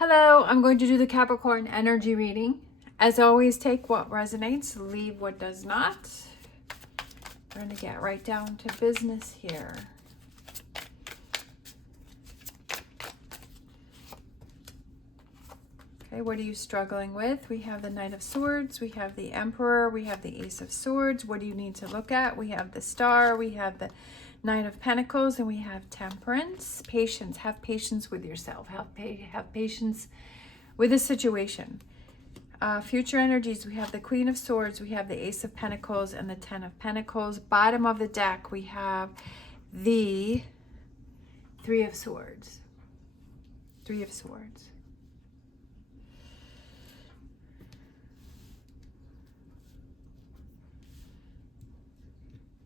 Hello, I'm going to do the Capricorn energy reading. As always, take what resonates, leave what does not. We're going to get right down to business here. Okay, what are you struggling with? We have the Knight of Swords, we have the Emperor, we have the Ace of Swords. What do you need to look at? We have the Star, we have the Nine of Pentacles, and we have Temperance. Patience. Have patience with yourself. Have patience with the situation. Future energies, we have the Queen of Swords, we have the Ace of Pentacles, and the Ten of Pentacles. Bottom of the deck, we have the Three of Swords. Three of Swords.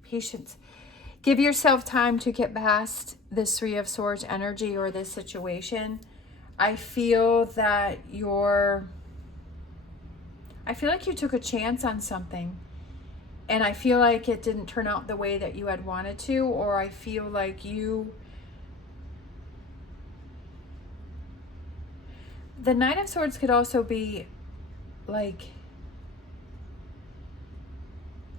Patience. Give yourself time to get past this Three of Swords energy or this situation. I feel that I feel like you took a chance on something, and I feel like it didn't turn out the way that you had wanted to, or I feel like the Nine of Swords could also be like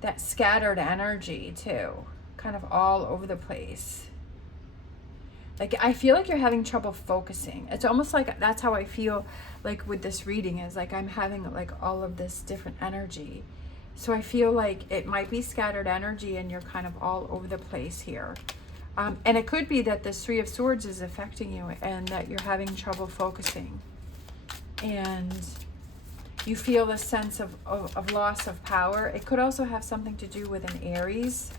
that scattered energy too, kind of all over the place. Like, I feel like you're having trouble focusing. It's almost like that's how I feel like with this reading, is like I'm having like all of this different energy. So I feel like it might be scattered energy and you're kind of all over the place here. And it could be that this Three of Swords is affecting you and that you're having trouble focusing. And you feel a sense of loss of power. It could also have something to do with an Aries.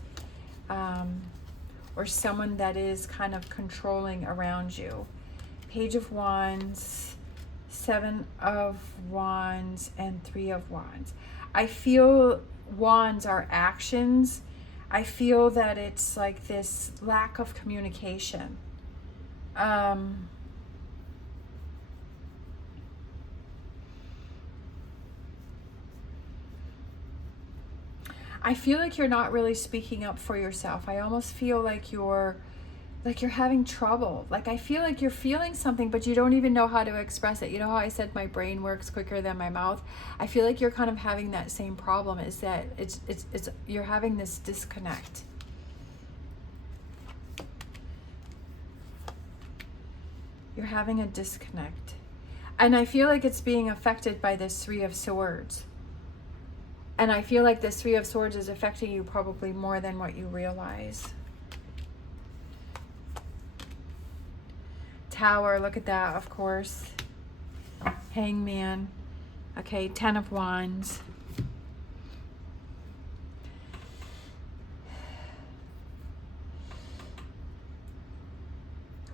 Or someone that is kind of controlling around you. Page of Wands, Seven of Wands, and Three of Wands. I feel wands are actions. I feel that it's like this lack of communication. I feel like you're not really speaking up for yourself. I almost feel like you're having trouble. Like, I feel like you're feeling something, but you don't even know how to express it. You know how I said my brain works quicker than my mouth? I feel like you're kind of having that same problem, is that it's you're having this disconnect. You're having a disconnect. And I feel like it's being affected by this Three of Swords. And I feel like this Three of Swords is affecting you probably more than what you realize. Tower, look at that, of course. Hangman. Okay, Ten of Wands.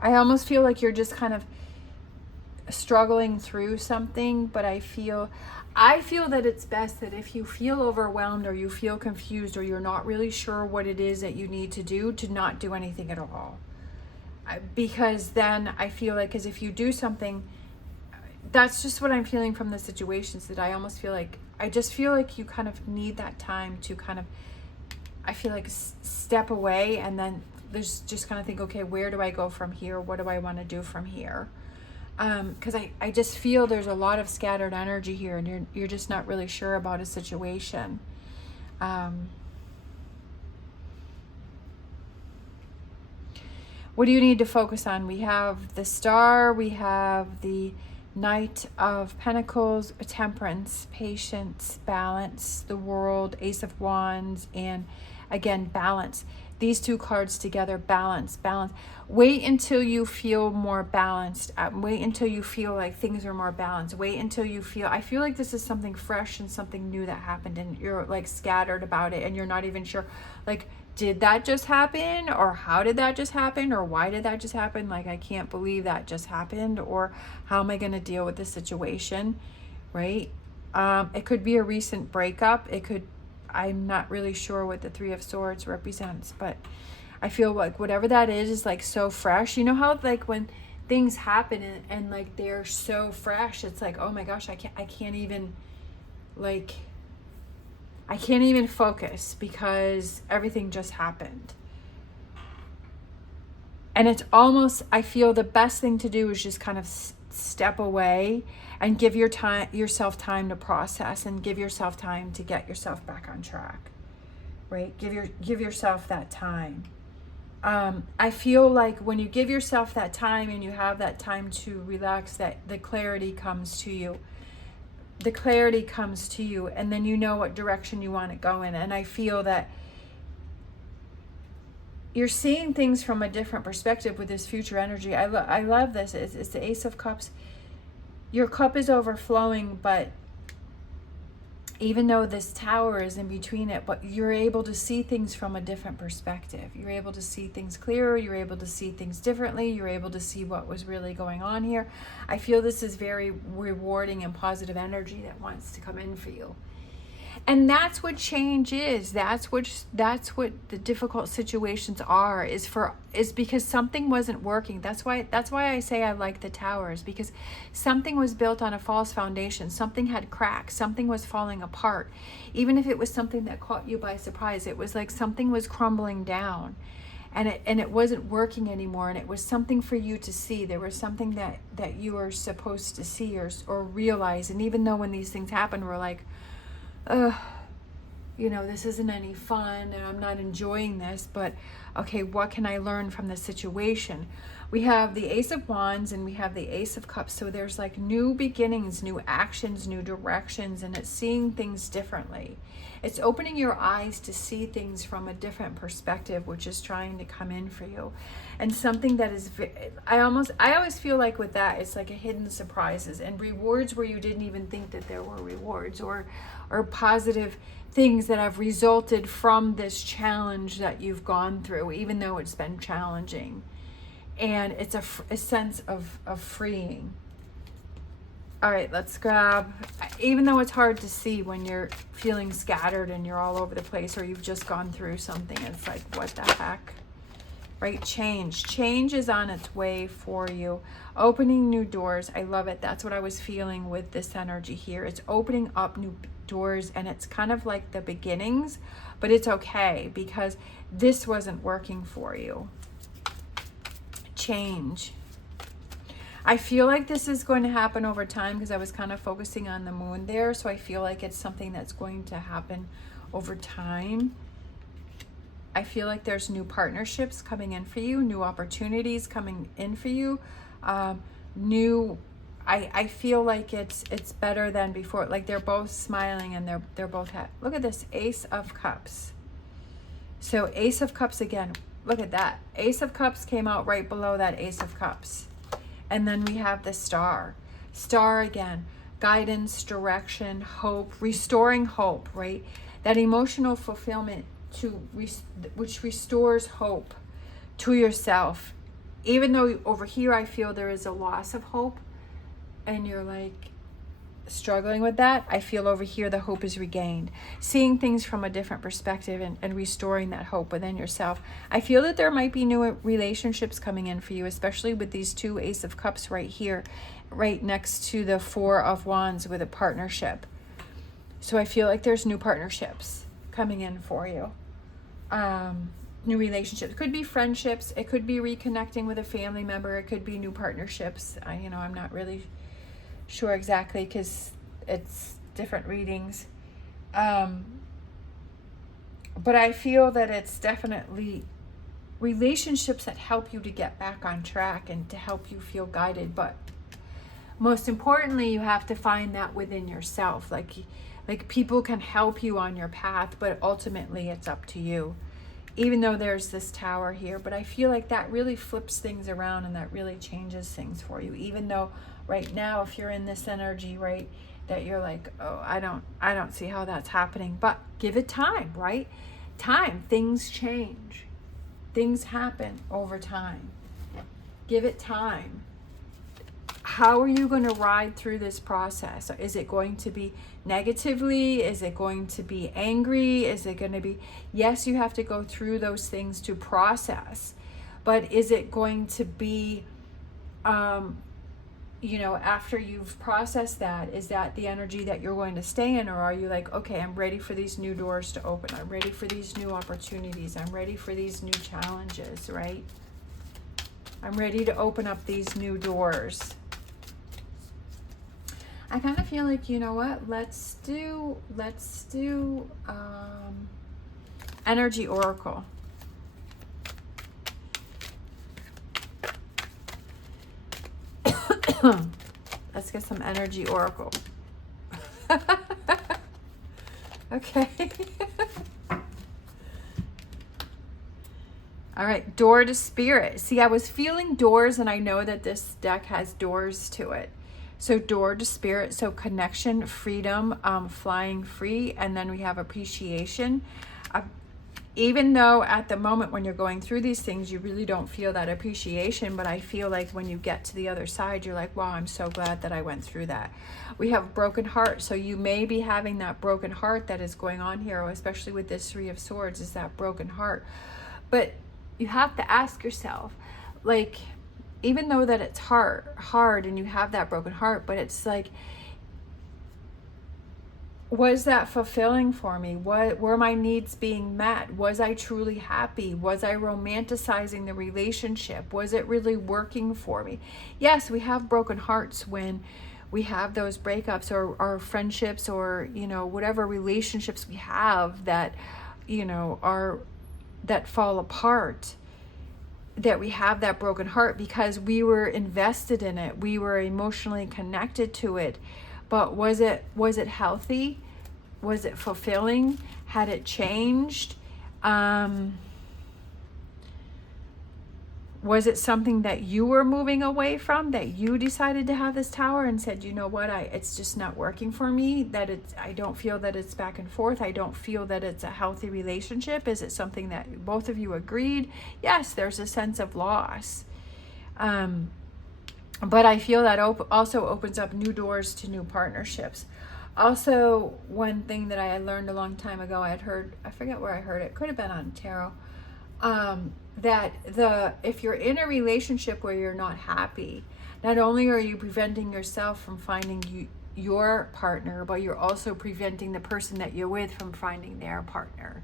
I almost feel like you're just kind of struggling through something, but I feel that it's best that if you feel overwhelmed or you feel confused or you're not really sure what it is that you need to do, to not do anything at all. Because then I feel like, because if you do something, that's just what I'm feeling from the situations, that I almost feel like, I just feel like you kind of need that time to kind of, I feel like step away and then there's just kind of think, okay, where do I go from here? What do I want to do from here? Because I just feel there's a lot of scattered energy here, and you're just not really sure about a situation. What do you need to focus on? We have the Star, we have the Knight of Pentacles, Temperance, Patience, Balance, the World, Ace of Wands, and again, Balance. These two cards together, balance. Wait until you feel more balanced. Wait until you feel like things are more balanced. Wait until you feel, I feel like this is something fresh and something new that happened, and you're like scattered about it and you're not even sure, like, did that just happen? Or how did that just happen? Or why did that just happen? Like, I can't believe that just happened. Or how am I going to deal with this situation? Right? It could be a recent breakup. It could, I'm not really sure what the Three of Swords represents, but I feel like whatever that is like so fresh. You know how like when things happen and like they're so fresh, it's like, oh my gosh, I can't even focus because everything just happened. And it's almost, I feel the best thing to do is just kind of step away and give yourself time to process, and give yourself time to get yourself back on track, right? Give yourself that time. I feel like when you give yourself that time and you have that time to relax, that the clarity comes to you. The clarity comes to you, and then you know what direction you want to go in. And I feel that you're seeing things from a different perspective with this future energy. I love this. It's the Ace of Cups. Your cup is overflowing, but even though this tower is in between it, but you're able to see things from a different perspective. You're able to see things clearer. You're able to see things differently. You're able to see what was really going on here. I feel this is very rewarding and positive energy that wants to come in for you. And that's what change is. That's what the difficult situations are, is because something wasn't working. That's why I say I like the towers, because something was built on a false foundation. Something had cracks. Something was falling apart. Even if it was something that caught you by surprise, it was like something was crumbling down, and it wasn't working anymore. And it was something for you to see. There was something that you were supposed to see or realize. And even though when these things happen, we're like, this isn't any fun and I'm not enjoying this, but okay, what can I learn from the situation? We have the Ace of Wands and we have the Ace of Cups. So there's like new beginnings, new actions, new directions, and it's seeing things differently. It's opening your eyes to see things from a different perspective, which is trying to come in for you. And something that is, I always feel like with that, it's like a hidden surprises and rewards where you didn't even think that there were rewards, or positive things that have resulted from this challenge that you've gone through, even though it's been challenging. And it's a sense of freeing. All right, let's grab, even though it's hard to see when you're feeling scattered and you're all over the place, or you've just gone through something, it's like, what the heck, right? Change is on its way for you. Opening new doors. I love it. That's what I was feeling with this energy here. It's opening up new doors, and it's kind of like the beginnings, but it's okay because this wasn't working for you. Change. I feel like this is going to happen over time because I was kind of focusing on the moon there. So I feel like it's something that's going to happen over time. I feel like there's new partnerships coming in for you, new opportunities coming in for you. I feel like it's better than before. Like they're both smiling and they're both happy. Look at this, Ace of Cups. So Ace of Cups again. Look at that. Ace of Cups came out right below that Ace of Cups. And then we have the Star. Star again. Guidance, direction, hope, restoring hope, right? That emotional fulfillment which restores hope to yourself. Even though over here I feel there is a loss of hope and you're like struggling with that, I feel over here the hope is regained. Seeing things from a different perspective and restoring that hope within yourself. I feel that there might be new relationships coming in for you, especially with these two Ace of Cups right here, right next to the Four of Wands with a partnership. So I feel like there's new partnerships coming in for you. New relationships. It could be friendships. It could be reconnecting with a family member. It could be new partnerships. I'm not really sure exactly because it's different readings. But I feel that it's definitely relationships that help you to get back on track and to help you feel guided. But most importantly, you have to find that within yourself. Like people can help you on your path, but ultimately it's up to you. Even though there's this tower here, but I feel like that really flips things around and that really changes things for you. Even though right now, if you're in this energy, right, that you're like, oh, I don't see how that's happening, but give it time, right? Time, things change. Things happen over time. Give it time. How are you going to ride through this process? Is it going to be negatively? Is it going to be angry? Is it going to be, yes, you have to go through those things to process, but is it going to be, after you've processed that, is that the energy that you're going to stay in? Or are you like, okay, I'm ready for these new doors to open. I'm ready for these new opportunities. I'm ready for these new challenges, right? I'm ready to open up these new doors. I kind of feel like, you know what? Let's do Energy Oracle. Let's get some Energy Oracle. Okay. All right, Door to Spirit. See, I was feeling doors, and I know that this deck has doors to it. So Door to Spirit, so connection, freedom, flying free, and then we have appreciation. Even though at the moment when you're going through these things, you really don't feel that appreciation, but I feel like when you get to the other side, you're like, wow, I'm so glad that I went through that. We have broken heart. So you may be having that broken heart that is going on here, especially with this Three of Swords, is that broken heart. But you have to ask yourself, like, even though that it's hard and you have that broken heart, but it's like, was that fulfilling for me? Were my needs being met? Was I truly happy? Was I romanticizing the relationship? Was it really working for me? Yes, we have broken hearts when we have those breakups, or our friendships, or, you know, whatever relationships we have that, you know, that fall apart, that we have that broken heart because we were invested in it. We were emotionally connected to it. But was it healthy? Was it fulfilling? Had it changed? Was it something that you were moving away from, that you decided to have this tower and said, you know what, it's just not working for me, I don't feel that it's back and forth. I don't feel that it's a healthy relationship. Is it something that both of you agreed? Yes, there's a sense of loss. But I feel that also opens up new doors to new partnerships. Also, one thing that I had learned a long time ago, I forget where I heard it, could have been on tarot, that if you're in a relationship where you're not happy, not only are you preventing yourself from finding your partner, but you're also preventing the person that you're with from finding their partner.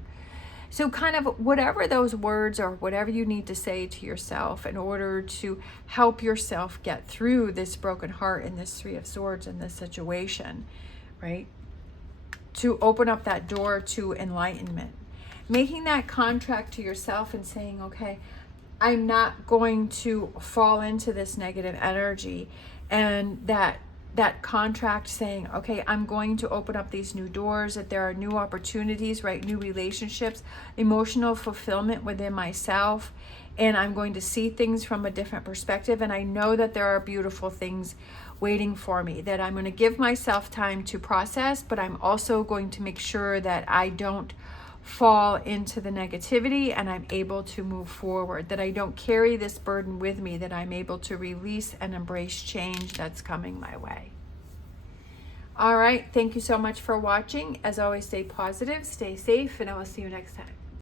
So kind of whatever those words or whatever you need to say to yourself in order to help yourself get through this broken heart and this Three of Swords in this situation, right? To open up that door to enlightenment. Making that contract to yourself and saying, okay, I'm not going to fall into this negative energy. And that contract saying, okay, I'm going to open up these new doors, that there are new opportunities, right? New relationships, emotional fulfillment within myself. And I'm going to see things from a different perspective. And I know that there are beautiful things waiting for me, that I'm going to give myself time to process, but I'm also going to make sure that I don't fall into the negativity and I'm able to move forward, that I don't carry this burden with me, that I'm able to release and embrace change that's coming my way. All right, thank you so much for watching. As always, stay positive, stay safe, and I will see you next time.